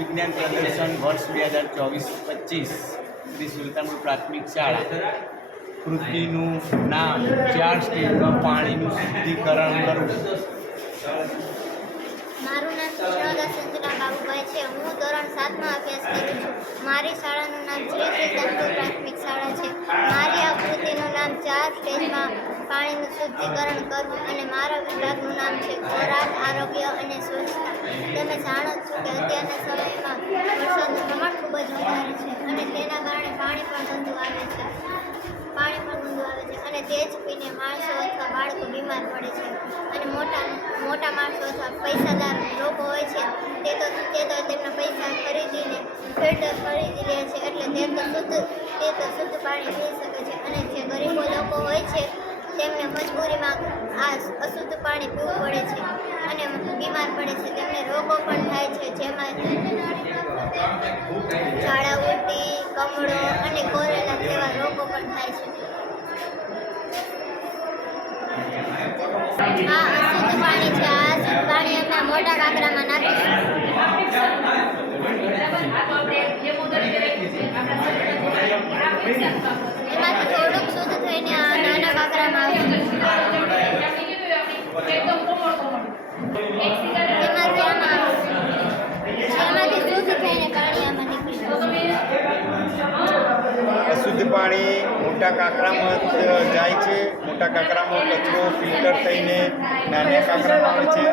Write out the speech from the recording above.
વિજ્ઞાન પ્રદર્શન વર્ષ બે હજાર ચોવીસ પચીસ શ્રી સુલતાનપુર પ્રાથમિક શાળા. પૃથ્વીનું નામ ચાર સ્ટેજમાં પાણીનું શુદ્ધિકરણ કરવું મારું નામ સુષ્માદા સંજના બાબુભાઈ છે. હું ધોરણ સાતમાં અભ્યાસ કરું છું. મારી શાળાનું નામ શ્રી સુલતાનપુર પ્રાથમિક શાળા છે. મારી આકૃતિનું નામ ચાર સ્ટેજમાં પાણીનું શુદ્ધિકરણ કરવું અને મારા વિભાગનું છે ખોરાક આરોગ્ય અને સ્વચ્છતા. તમે જાણો છો કે અત્યારના સમયમાં વરસાદનું પ્રમાણ ખૂબ જ વધારે છે અને તેના કારણે પાણી પણ ગંદુ આવે છે. પાણી પણ ગંદુ આવે છે અને તે જ પીને માણસો અથવા બાળકો બીમાર પડે છે. અને મોટા મોટા માણસો અથવા પૈસાદાર લોકો હોય છે, તે તો તે તો તેમના પૈસા ખરીદીને ફિલ્ટર ખરીદી લે છે એટલે તે તો શુદ્ધ, તે તો શુદ્ધ પાણી પી શકે છે. અને જે ગરીબો લોકો હોય છે, તેમને મજબૂરીમાં આ અશુદ્ધ પાણી પીવું પડે છે અને બીમાર પડે છે. તેમને રોગો પણ થાય છે. જેમાં ઝાડા, ઉલટી, કમળો અને કોરેલા જેવા રોગો પણ થાય છે. આ અશુદ્ધ પાણી છે. આ અશુદ્ધ પાણી અમે મોટા કાંકરામાં નાખીશું એમાંથી થોડુંક શુદ્ધ થઈને આ નાના કાંકરામાં આવશે એમાંથી આમાં આવશે એમાંથી શુદ્ધ થઈને પાણી આમાં નીકળી અશુદ્ધ પાણી મોટા કાંકરામાં જાય છે. મોટા કાંકરામાં કચરો ફિલ્ટર થઈને નાના કાંકરામાં આવે છે.